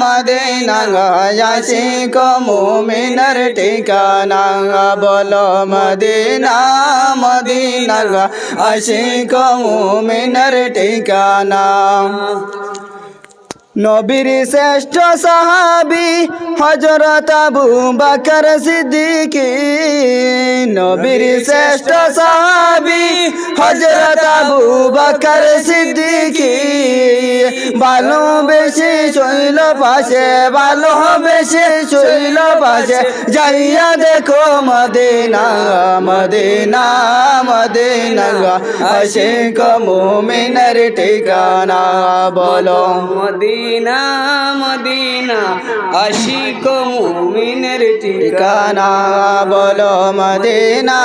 Medina Ashiq মুমিনের ঠিকানা। বলো মদিনা মদিনা আশিক মুমিনের ঠিকানা। নবীর শ্রেষ্ঠ সাহাবি হজরত আবু বকর সিদ্দিকি। নবীর শ্রেষ্ঠ সাহাবি হজরত আবু বকর সিদ্দিকি। ভালো বেশি শৈল পাশে ভালো বেশি শৈল পাশে। যাইয়া দেখো মদিনা মদিনা মদিনা আশিক মুমিনের ঠিকানা বলো। মদিনা মদিনা আশিক মুমিনের ঠিকানা। বলো মদিনা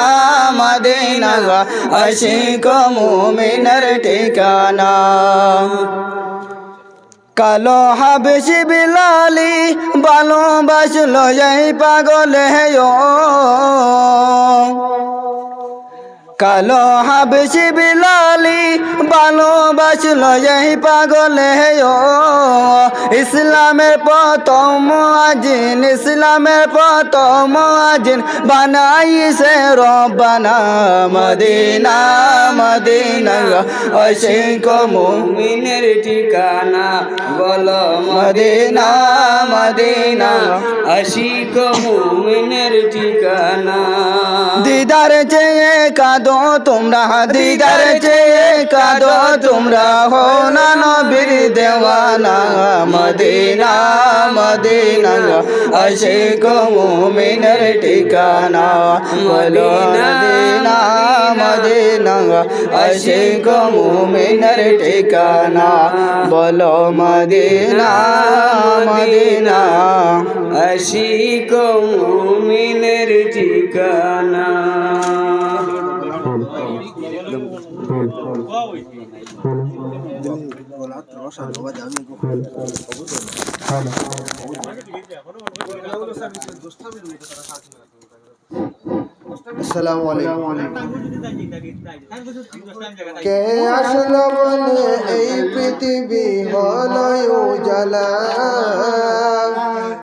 মদিনা, আশিক মুমিনের ঠিকানা। কালো হাবেশি বিলালি ভালোবাসলো এই পাগল হেয়। কালো হাবেশি বিলালি ভালোবাসলো এই পাগল হেয় ইসলামের প্রথম আজিন, ইসলামের প্রথম আজিন বানাইছে রব্বানা মদিনা মদিনা। অসিক মুমিনের ঠিকানা বলো মদিনা মদিনা। আশিক মুমিনের ঠিকানা দিদার চেয়ে কাঁদো তোমরা, দিদার চেয়ে কাঁদো তোমরা। হো না নবীর দেওয়ানা, মদিনা মদিনা, আশিক মুমিনের ঠিকানা। বলো মদিনা মদিনা, আশিক মুমিনের ঠিকানা। বলো মদিনা মদিনা, আশিক মুমিনের ঠিকানা। আসসালামু আলাইকুম কে আসলো বলে এই পৃথিবী হলো উজালা।